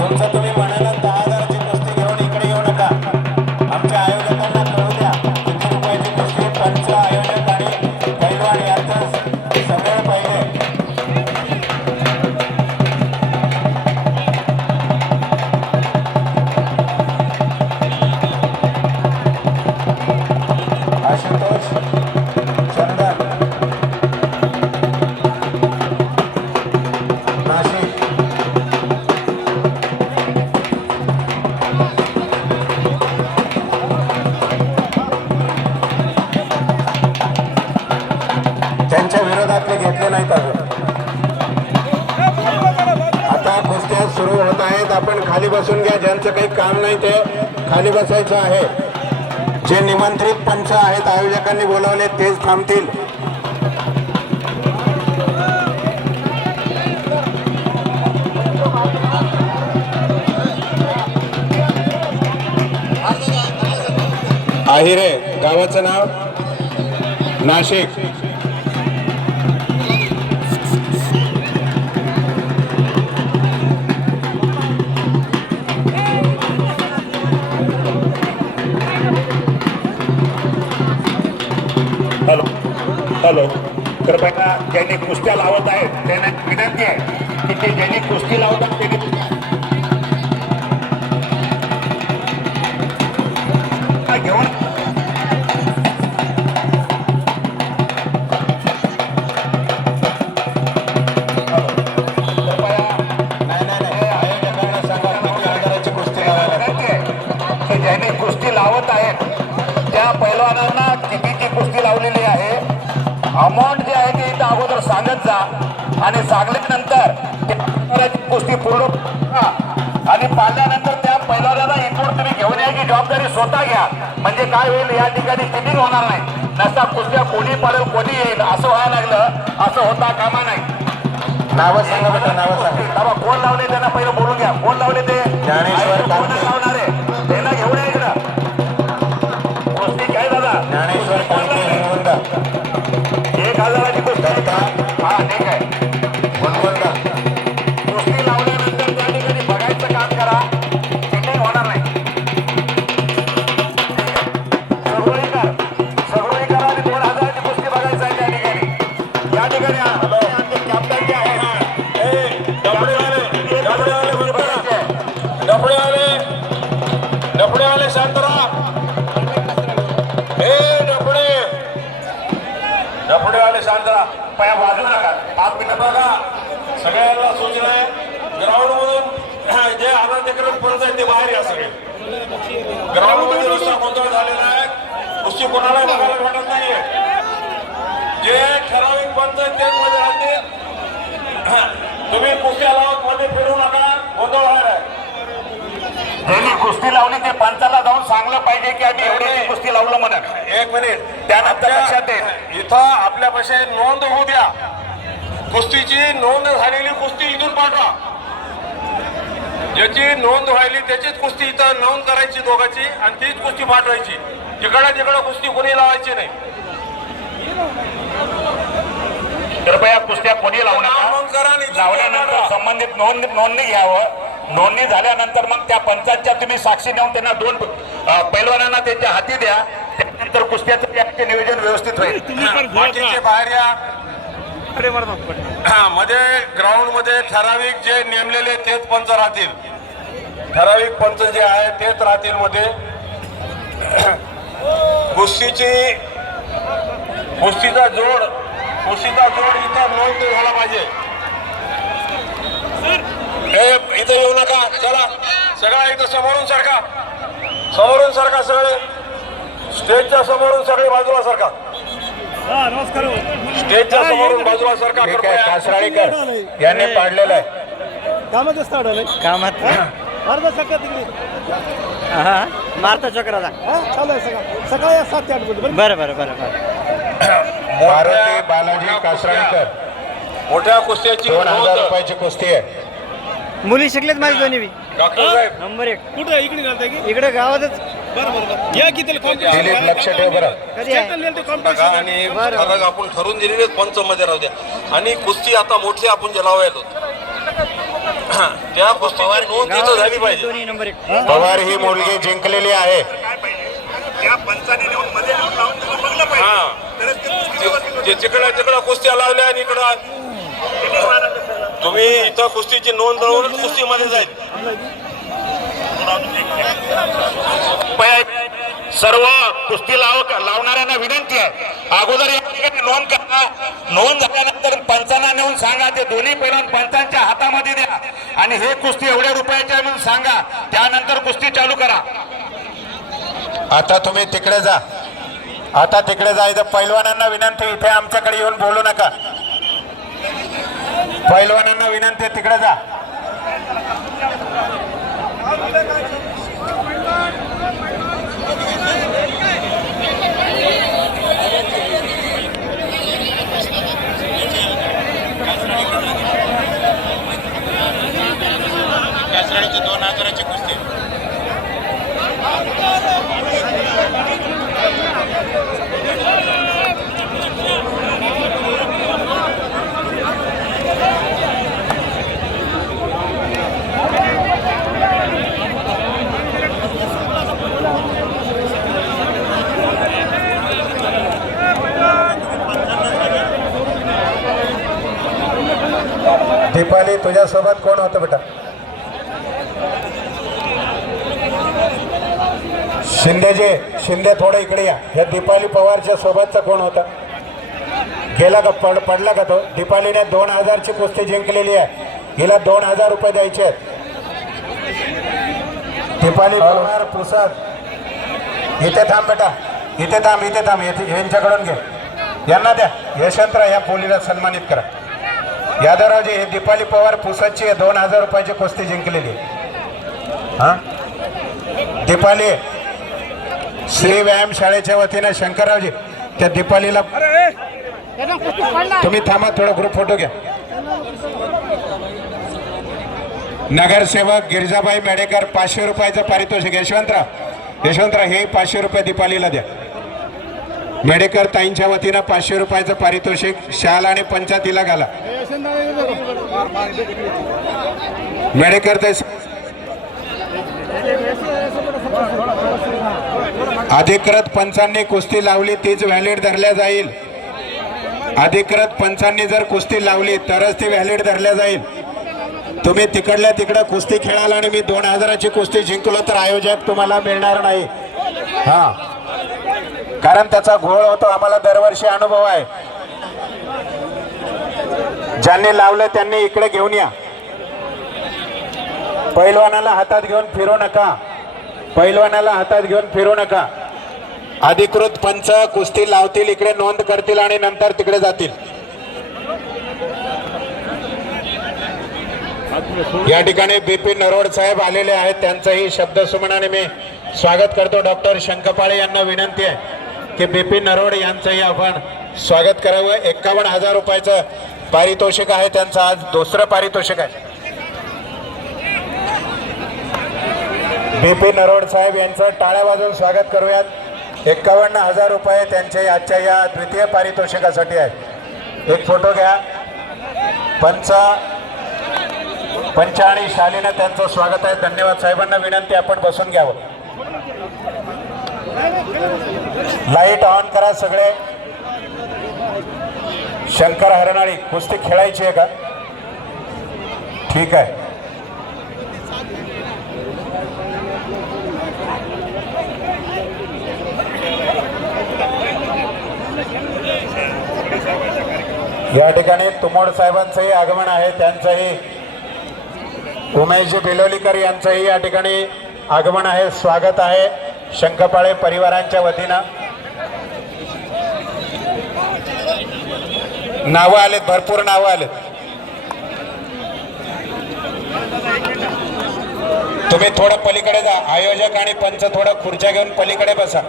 तुमचं तुम्ही म्हणाला 10,000ची कुस्ती घेऊन इकडे येऊ नका. आमच्या आयोजकांना कळू द्या किती रुपयाची कुस्ती. पंच, आयोजक आणि पैलवान यांचं सगळं पहिले. आशुतोष चंदन नाशिक. त्यांच्या विरोधातले घेतले नाहीत अजून. आता कुस्त्या सुरू होत आहेत. आपण खाली बसून घ्या. ज्यांचं काही काम नाही ते खाली बसायचं आहे. जे निमंत्रित पंच आहेत आयोजकांनी बोलावले तेच थांबतील. आहिरे गावाचं नाव नाशिक. Hello hello. कृपया ज्यांनी कुस्त्या लावत आहेत त्यांना विनंती आहे की ते ज्यांनी कुस्ती लावतात त्यांनी घेऊन ज्यांनी कुस्ती लावत आहेत त्या पैलवानांना कितीची कुस्ती लावलेली आहे अमाऊंट जे आहे ते इथं अगोदर सांगत जा आणि सांगल्यानंतर कुस्ती पूर्ण आणि पाडल्यानंतर त्या पैलवानाला इथून तुम्ही घेऊन यायची जबाबदारी स्वतः घ्या. म्हणजे काय होईल या ठिकाणी चिटिंग होणार नाही. नसता कुस्त्या कोणी पडेल कोणी येईल असं व्हायला लागलं असं होता कामा नाही. नावं सांगा बेटा, नावं सांगा. बाबा कोण लावले त्यांना पहिलं बोलून घ्या. कोण लावले ते ज्ञानेश्वर कांते. लावणार आहे त्यांना घेऊन या इकडं. कुस्ती काय दादा ज्ञानेश्वर कांते हिरवंदा. 1,000ची कुस्ती. हा ठीक आहे. वनवंदा. कुस्ती लावल्यानंतर त्या ठिकाणी बघायचं काम करा. चिटिंग होणार नाही. सगळी करा आणि 2,000ची कुस्ती बघायचं आहे त्या ठिकाणी. या ठिकाणी आमचे कॅप्टन जे आहे डफडेवाले शांतरा. हे डफडेवाले शांतरा. पाया वाजू नका. 5 मिनिटं बघा सगळ्यांना सूचना आहे. ग्राउंड मधून जे आनंदक्रम पंच आहेत ते बाहेर या. सगळे ग्राउंड मध्ये नुसता गोंधळ झालेला आहे. कुस्ती कोणाला बघायला वाटत नाहीये. जे ठराविक पंच आहेत तेच मध्ये राहतील. तुम्ही कुस्त्या लावत मध्ये फिरू नका. गोंधळ व्हायला आहे. ज्यांनी कुस्ती लावली ते पंचाला जाऊन सांगलं पाहिजे की आम्ही एवढी कुस्ती लावलं म्हणून. एक मिनिट. त्यानंतर लक्षात येईल इथं आपल्यापाशी नोंद होऊ द्या. कुस्तीची नोंद झालेली कुस्ती इथून पाठवा. ज्याची नोंद व्हायली त्याचीच कुस्ती इथं नोंद करायची दोघांची आणि तीच कुस्ती पाठवायची. तिकडं कुस्ती कोणी लावायची नाही. कृपया कुस्त्या कोणी लावू नका. लावल्यानंतर संबंधित नोंदणी घ्यावं. नोंदणी झाल्यानंतर मग त्या पंचांच्या तुम्ही साक्षी नेऊन त्यांना 2 पैलवानांना त्यांच्या हाती द्या. त्यानंतर कुस्त्याचं नियोजन व्यवस्थित होईल. बाकीचे बाहेर या. मध्ये ग्राउंड मध्ये ठराविक जे नेमलेले तेच पंच राहतील. ठराविक पंच जे आहे तेच राहतील मध्ये. कुस्तीचा जोड इथं नोंद झाला पाहिजे. इथं येऊ नका. चला सगळा इथं समोरून सारखा सगळे. स्टेजच्या समोरून सगळे बाजूला सारखा. स्टेजच्या समोरून बाजूला सारखा. कासराळीकर यांनी पाडलेलं आहे. कामात मारता चक्राचा सकाळी 7 ते 8 बरं. मारुती बालाजी कासराळीकर. मोठ्या कुस्त्याची 2,000 रुपयाची कुस्ती आहे. मुली शिकलेत माझे दोन्ही बी. डॉक्टर साहेब नंबर 1 कुठं इकडे घालताय की इकडे गावातच. बरं या की त्याला दिलीप लक्ष ठेव बरं. कधी आहे? बघा आणि फरक आपण ठरवून दिलेले पंच मध्ये राहू द्या. आणि कुस्ती आता मोठी आपण जे लावायला त्या कुस्तीची नोंद तिथं झाली पाहिजे. दोन्ही नंबर 1. पवार ही मुलगी जिंकलेली आहे. हा ते तिकडं कुस्त्या लावल्या आणि इकडं तुम्ही इथं कुस्तीची नोंद लावूनच कुस्तीमध्ये जाईल. सर्व कुस्ती लावणाऱ्यांना विनंती आहे, अगोदर या ठिकाणी नोंद करा. नोंद झाल्यानंतर पंचांना नेऊन सांगा, ते दोन्ही पैलवान पंचांच्या हातामध्ये द्या आणि हे कुस्ती एवढ्या रुपयाची आहे म्हणून सांगा, त्यानंतर कुस्ती चालू करा. आता तुम्ही तिकडे जा, आता तिकडे जा. इथं पैलवानांना विनंती, इथे आमच्याकडे येऊन बोलू नका. पैलवानांना विनंती, तिकडे जा. कासराडीची 2000ची कुस्ती. दीपाली, तुझ्यासोबत कोण होतं बेटा? शिंदे थोडं इकडे या. या दीपाली पवारच्या सोबतचा कोण होता? गेला का? पडला का तो? दीपालीने 2000ची कुस्ती जिंकलेली आहे, हिला 2000 रुपये द्यायचे आहेत. दीपाली पवार पुसद, इथे थांब बेटा, इथे थांब, इथे थांब. यांच्याकडून घे, यांना द्या. यशवंतराव, या पोलीला सन्मानित करा. यादवरावजी, हे दीपाली पवार पुसदची 2000 रुपयाची कुस्ती जिंकलेली. हा, दीपाली श्री व्यायाम शाळेच्या वतीनं शंकररावजी, त्या दीपालीला तुम्ही थांबा, थोडा ग्रुप फोटो घ्या. नगरसेवक गिरिजाबाई मेडेकर 500 रुपयाचं पारितोषिक. यशवंतराव हे 500 रुपये दीपालीला द्या. मेडेकर ताईंच्या वतीनं 500 रुपयाचं पारितोषिक. शाल आणि पंचा तिला घाला. मेडेकर ताई, अधिकृत पंचांनी कुस्ती लावली तीच व्हॅलिड धरल्या जाईल. अधिकृत पंचांनी जर कुस्ती लावली तरच ती व्हॅलिड धरल्या जाईल. तुम्ही तिकडल्या तिकडं कुस्ती खेळाल आणि मी 2000ची कुस्ती जिंकलो तर आयोजक तुम्हाला मिळणार नाही. हा, कारण त्याचा घोळ होतो, आम्हाला दरवर्षी अनुभव आहे. ज्यांनी लावलं त्यांनी इकडे घेऊन या. पैलवानाला हातात घेऊन फिरू नका, पैलवानाला हातात घेऊन फिरू नका. अधिकृत पंच कुस्ती लावतील, इकडे नोंद करतील आणि नंतर तिकडे जातील. या ठिकाणी BP नरोड साहेब आलेले आहेत, त्यांचंही शब्दसुमनाने मी स्वागत करतो. डॉक्टर शंकपाळे यांना विनंती आहे की BP नरोड यांचंही आपण स्वागत करावं. 51,000 रुपयाचं पारितोषिक आहे त्यांचं, आज दुसरं पारितोषिक आहे. BP नरोड साहेब यांचं टाळ्या वाजवून स्वागत करूयात. 51,000 रुपये त्यांचे आजच्या या द्वितीय पारितोषिकासाठी आहे. एक फोटो घ्या. पंच आणि शालीनं त्यांचं स्वागत आहे. धन्यवाद. साहेबांना विनंती, आपण बसून घ्यावं. लाईट ऑन करा सगळे. शंकर हरनाळी, कुस्ती खेळायची आहे का? ठीक आहे. या ठिकाणी तुमोड साहेबांचंही आगमन आहे, त्यांचंही उमेशजी बिलोलीकर यांचंही या ठिकाणी आगमन आहे, स्वागत आहे शंकपाळे परिवारांच्या वतीनं. नावं आलेत, भरपूर नावं आलेत. तुम्ही थोडं पलीकडे जा. आयोजक आणि पंच थोडं खुर्च्या घेऊन पलीकडे बसा.